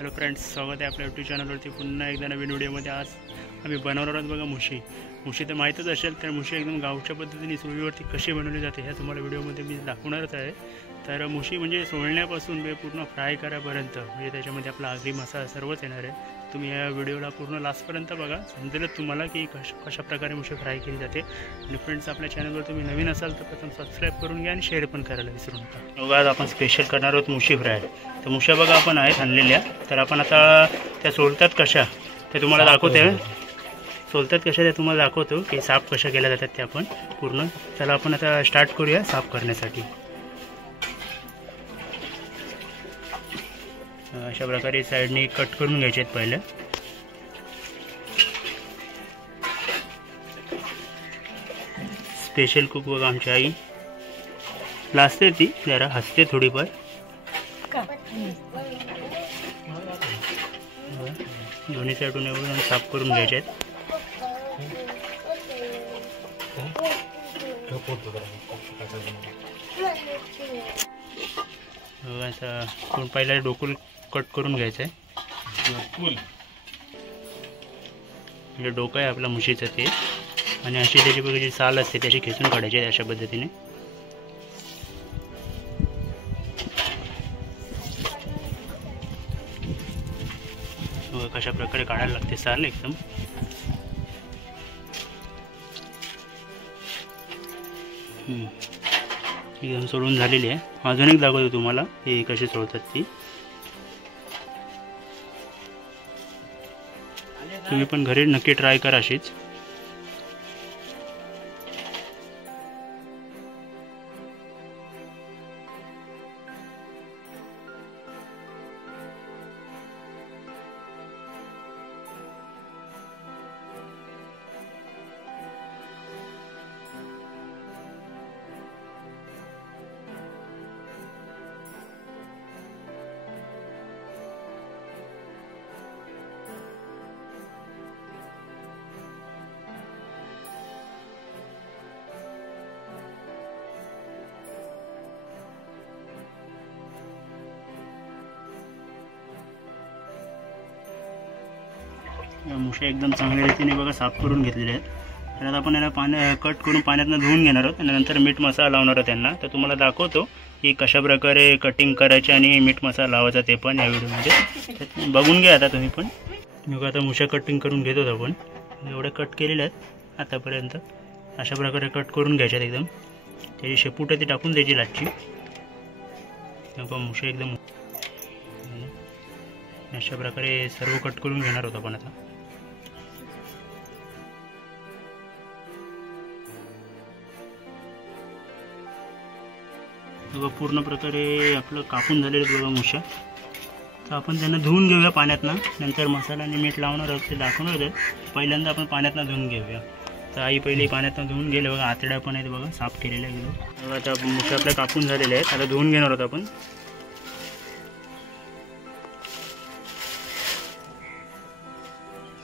Hello friends, स्वागत आहे आपल्या यूट्यूब चॅनलवरती पुन्हा एकदा नवीन व्हिडिओमध्ये। आज आम्ही बनवणार आहोत बघा मुशी तर माहीतच असेल। तर मुशी एकदम गावच्या पद्धतीने चुलीवरती कशी बनवली जाते ह्या तुम्हाला व्हिडिओमध्ये मी दाखवणारच आहे। तर मुशी म्हणजे सोलण्यापासून पूर्ण फ्राय करापर्यंत म्हणजे त्याच्यामध्ये आपला आगरी मसाला सर्वच येणार आहे। तुम्ही या व्हिडिओला पूर्ण लास्टपर्यंत बघा, समजेलच तुम्हाला की कशा प्रकारे मुशी फ्राय केली जाते। आणि फ्रेंड्स, आपल्या चॅनलवर तुम्ही नवीन असाल तर प्रथम सबस्क्राईब करून घ्या आणि शेअर पण करायला विसरू नका। बघा, आज आपण स्पेशल करणार आहोत मुशी फ्राय। तर मुश्या बघा आपण आहेत आणलेल्या। तर आपण आता त्या सोलतात कशा ते तुम्हाला दाखवते। सोलतात कशा ते तुम्हाला दाखवतो की साफ कशा केल्या जातात ते आपण पूर्ण। चला आपण आता स्टार्ट करूया साफ करण्यासाठी। अशा प्रकारे साईडने कट करून घ्यायचे आहेत पहिले। स्पेशल कुक बघा आमची आई, लाजते ती जरा, हसते थोडीफार। दोन्ही साईडून एवढं साफ करून घ्यायचे आहेत। असं पहिला डोकं कट करून घ्यायचं आहे। म्हणजे डोकं आहे आपला म्हशीचं ते, आणि अशी त्याची बघा जी साल असते त्याची खेचून काढायची आहे अशा पद्धतीने। कशा प्रकारे काढायला लागते साल एकदम। एकदम सोडून झालेली आहे। अजून एक दाखवतो तुम्हाला हे कसे सोडतात ती। तुम्ही पण घरी नक्की ट्राय करा अशीच। मुश्या एकदम चांगल्या रीतीने बघा साफ करून घेतलेल्या आहेत। तर आता आपण याला कट करून पाण्यातनं धुवून घेणार आहोत आणि नंतर मीठ मसाला लावणार आहोत त्यांना। तर तुम्हाला दाखवतो की कशा प्रकारे कटिंग करायचे आणि मीठ मसाला लावायचा ते पण या व्हिडिओमध्ये बघून घ्या। आता तुम्ही पण बघा, आता मुश्या कटिंग करून घेतो आपण। एवढे कट केलेले आहेत आतापर्यंत। अशा प्रकारे कट करून घ्यायच्यात एकदम। त्याची शेपूट ती टाकून द्यायची लाटची। मुश्या एकदम अशा प्रकारे सर्व कट करून घेणार आहोत आपण आता। बघा पूर्ण प्रकारे आपलं कापून झालेले बघा मुश्या। तर आपण त्यांना धुवून घेऊया पाण्यातनं, नंतर मसाला आणि मीठ लावणार आहोत ते दाखवणार आहोत। पहिल्यांदा आपण पाण्यातनं धुवून घेऊया। तर आई पहिले पाण्यातनं धुवून गेले बघा, आतड्या पण आहेत बघा साफ केलेल्या एकदम। बघा आता मुश्या आपल्या कापून झालेल्या आहेत, आता धुवून घेणार आहोत आपण।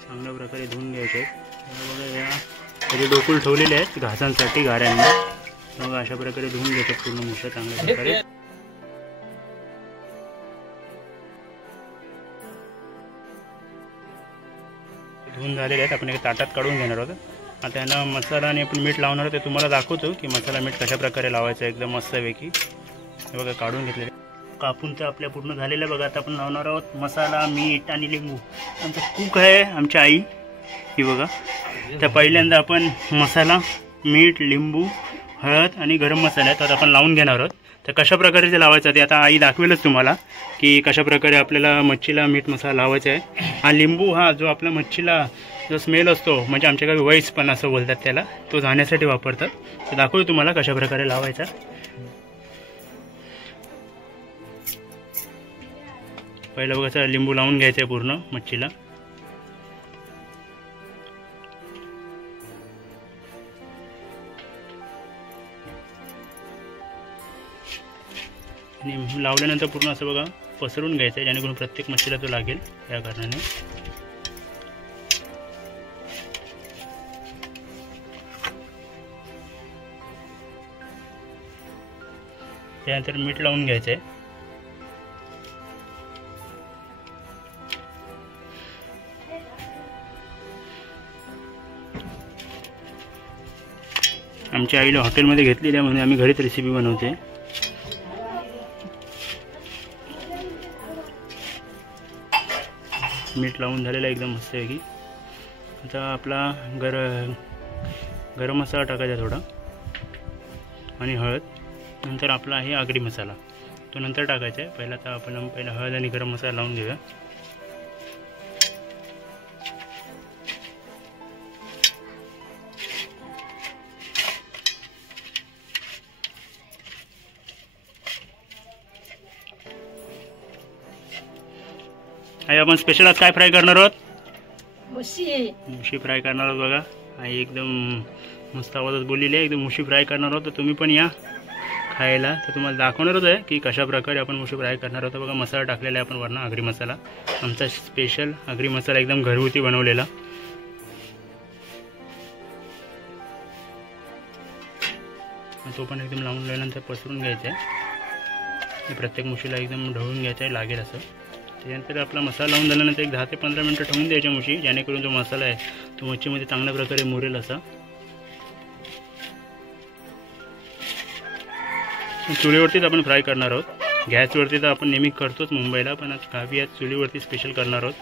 चांगल्या प्रकारे धुवून घ्यायचे आहेत बघा। या तरी डोकूल ठेवलेले आहेत घासांसाठी गाऱ्यांना। बघा अशा प्रकारे धुवून घ्यायचे पूर्ण मुश्या चांगल्या प्रकारे। धुवून झालेले आहेत, आपण एक ताटात काढून घेणार आहोत। आता यांना मसाला आणि आपण मीठ लावणार आहोत ते तुम्हाला दाखवतो की मसाला मीठ कशा प्रकारे लावायचं एकदम मस्तपैकी। हे बघा काढून घेतलेले कापून तर आपल्या पूर्ण झालेलं बघा। आता आपण लावणार आहोत मसाला, मीठ आणि लिंबू। आमचं कूक आहे आमची आई ही बघा। तर पहिल्यांदा आपण मसाला, मीठ, लिंबू, हळद आणि गरम मसाला तर आपण लावून घेणार आहोत। तर कशा प्रकारे ते लावायचं ते आता आई दाखवेलच तुम्हाला की कशा प्रकारे आपल्याला मच्छीला मीठ मसाला लावायचा आहे। हा लिंबू हा जो आपला मच्छीला जो स्मेल असतो, म्हणजे आमच्याकडे वैस पण असं बोलतात त्याला, तो जाण्यासाठी वापरतात। तर दाखवतो तुम्हाला कशा प्रकारे लावायचा। पहिलं बघा लिंबू लावून घ्यायचं आहे पूर्ण मच्छीला। आणि लावल्यानंतर पूर्ण असं बघा पसरून घ्यायचं आहे, जेणेकरून प्रत्येक मच्छीला तो लागेल या कारणाने। त्यानंतर मीठ लावून घ्यायचं आहे। आमच्या आईला हॉटेलमध्ये घेतलेली आहे म्हणून आम्ही घरीच रेसिपी बनवते. मीठ लावून झालेलं एकदम मस्तपैकी. आता आपला गरम मसाला टाकायचा थोडा आणि हळद. नंतर आपला आहे आगरी मसाला, तो नंतर टाकायचा आहे. पहिला हळद आणि गरम मसाला लावून घेऊया. आई आपण स्पेशल आज काय फ्राय करणार आहोत? मुशी फ्राय करणार आहोत बघा. आई एकदम मस्त आवाजात बोललेली आहे, एकदम मुशी फ्राय करणार आहोत. तर तुम्ही पण या खायला. तर तुम्हाला दाखवणारच आहे की कशा प्रकारे आपण मुशी फ्राय करणार आहोत. बघा मसाला टाकलेला आहे आपण वरनं, आगरी मसाला, आमचा स्पेशल आगरी मसाला एकदम घरगुती बनवलेला. तो पण एकदम लावून झाल्यानंतर पसरून घ्यायचा आहे. प्रत्येक मुशीला एकदम ढवळून घ्यायचा आहे लागेल असं. त्यानंतर आपला मसाला लावून झाल्यानंतर एक 10 ते 15 मिनटं ठेवून द्यायच्या मुशी, जेणेकरून जो मसाला आहे तो मच्छीमध्ये चांगल्या प्रकारे मुरेल असा. चुलीवरतीच आपण फ्राय करणार आहोत. गॅसवरती तर आपण नेहमी करतोच मुंबईला, पण आज गावी आज चुलीवरती स्पेशल करणार आहोत.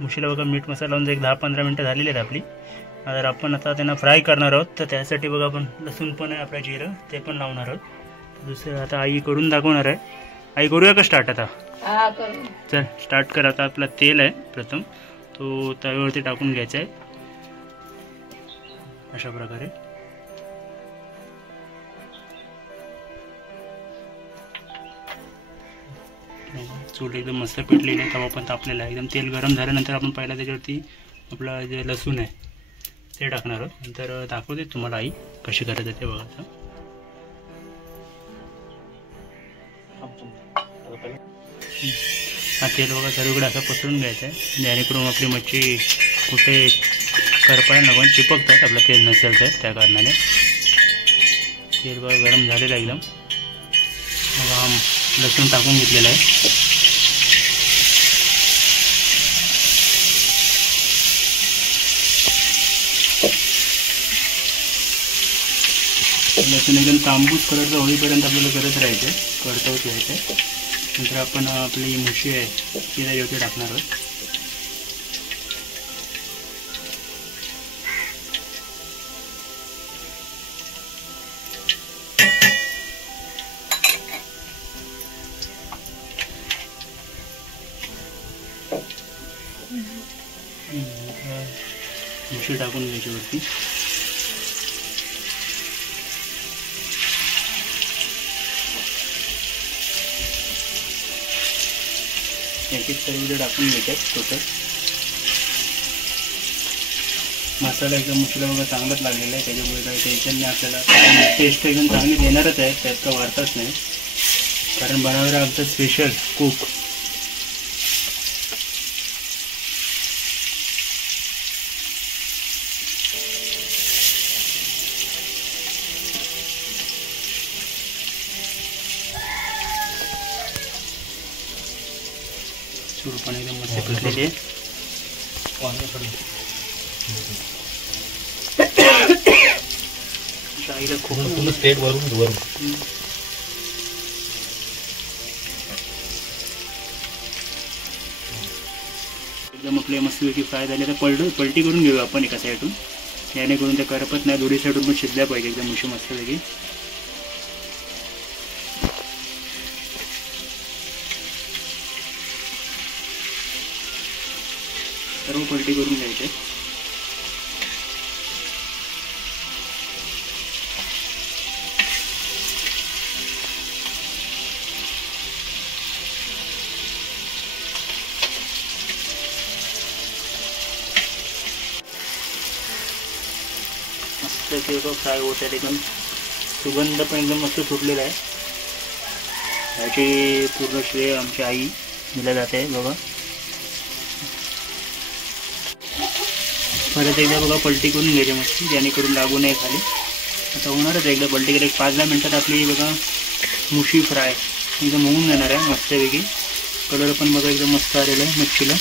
मुशीला बघा मीठ मसाला लावून एक 10-15 मिनटं झालेली आहेत आपली. तर आपण आता त्यांना फ्राय करणार आहोत. तर त्यासाठी बघा आपण लसूण पण आहे, आपल्या जिरं ते पण लावणार आहोत. दुसरं आता आई करून दाखवणार आहे. आई करूया का स्टार्ट आता? चल स्टार्ट कर. आता आपला तेल आहे प्रथम, तो तव्यावरती टाकून घ्यायचा आहे अशा प्रकारे. चूल एकदम मस्त पेटलेली आहे, तवा पण तापलेला आहे एकदम. तेल गरम झाल्यानंतर आपण पहिला त्याच्यावरती आपला जे लसूण आहे ते टाकणार आहोत. नंतर दाखवते तुम्हाला आई कशी करायचं ते बघा. हा तेल बघा सर्वीकडे असं पसरून घ्यायचं आहे, जेणेकरून आपली मच्छी कुठे करपायला नको, चिपकतात आपलं तेल नसेल तर. त्या कारणाने तेल बघा गरम झालेलं आहे एकदम. बघा लसूण टाकून घेतलेलं आहे. लसूण एकदम तांबूस कलरचं होईपर्यंत आपल्याला करत राहायचं, परतवत घ्यायचं. नंतर आपण आपली मुशी आहे ती त्याच्यावरती टाकणार आहोत. मुशी टाकून घ्यायची वरती. एक सर्व टाकून घ्यायच्यात टोटल. मसाला एकदम मुशीला बघा चांगलाच लागलेला आहे, त्याच्यामुळे काही टेन्शन नाही आपल्याला. टेस्ट एकदम चांगली देणारच आहे, त्यात का वाढताच नाही, कारण बनवणारा आमचा स्पेशल कुक. चूल पण एकदम मस्त पेटलेली आहे. आईला खूप स्टेट वरून एकदम आपले मस्तपैकी फ्राय झाले. तर पलटी करून घेऊया आपण एका साईडून, जेणेकरून ते करपत नाही. दोन्ही साईडून पण शिजल्या पाहिजे एकदम मुशी मस्तपैकी. सर्व पलटी करून घ्यायचे. मस्त ते फ्राय होत आहे, एकदम सुगंध पण एकदम मस्त सुटलेला आहे. याची पूर्ण श्रेय आमची आई दिला जाते बघा. परत एकदा बघा पलटी करून घ्यायची मस्त, जेणेकरून लागू नये खाली. आता होणारच एकदा पलटी केली. 5-10 मिनटात आपली बघा मुशी फ्राय एकदम होऊन जाणार आहे मस्तपैकी. कलर पण बघा एकदम मस्त आलेला आहे मच्छीला.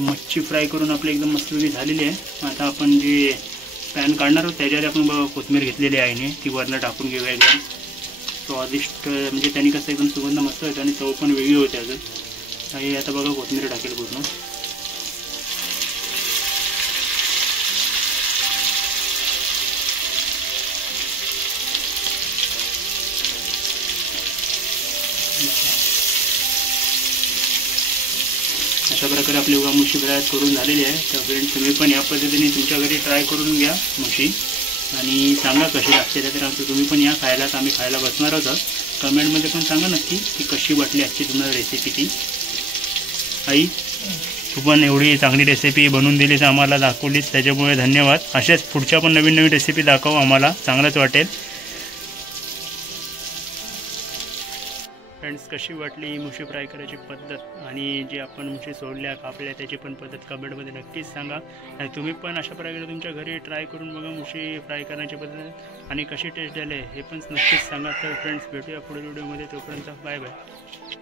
मच्छी फ्राय करून आपली एकदम मस्तपैकी झालेली आहे. आता आपण जे पॅन काढणार आहोत त्याच्यात आपण बघा कोथिंबीर घेतलेली आहे आईने, ती वरनं टाकून घेऊया. एकदम स्वादिष्ट म्हणजे त्यांनी कसं एकदम सुगंध मस्त होतो आणि चव पण वेगळी होते अजून. आई आता बघा कोथिंबीर टाकेल पूर्ण. अशा प्रकारे आपली बघा मुशी फ्राय करून झालेली आहे. तर फ्रेंड्स तुम्ही पण या पद्धतीने तुमच्या घरी ट्राय करून घ्या मुशी आणि सांगा कशी लागते. तर आमचं तुम्ही पण या खायला, तर आम्ही खायला बसणार आहोत. कमेंटमध्ये पण सांगा नक्की की कशी वाटली आजची तुम्हाला रेसिपी ती. आई तू पण एवढी चांगली रेसिपी बनवून दिलीस, आम्हाला दाखवलीस, त्याच्यामुळे धन्यवाद. अशाच पुढच्या पण नवीन नवीन रेसिपी दाखव, आम्हाला चांगलंच वाटेल. फ्रेंड्स कशी वाटली ही मुशी फ्राय करायची पद्धत आणि जी आपण मुशी सोडल्या कापल्या त्याची पण पद्धत कमेंटमध्ये नक्कीच सांगा. आणि तुम्ही पण अशा प्रकारे तुमच्या घरी ट्राय करून बघा मुशी फ्राय करण्याची पद्धत आणि कशी टेस्ट झाली हे पण नक्कीच सांगा. तर फ्रेंड्स भेटूया पुढील व्हिडिओमध्ये, तोपर्यंत बाय बाय.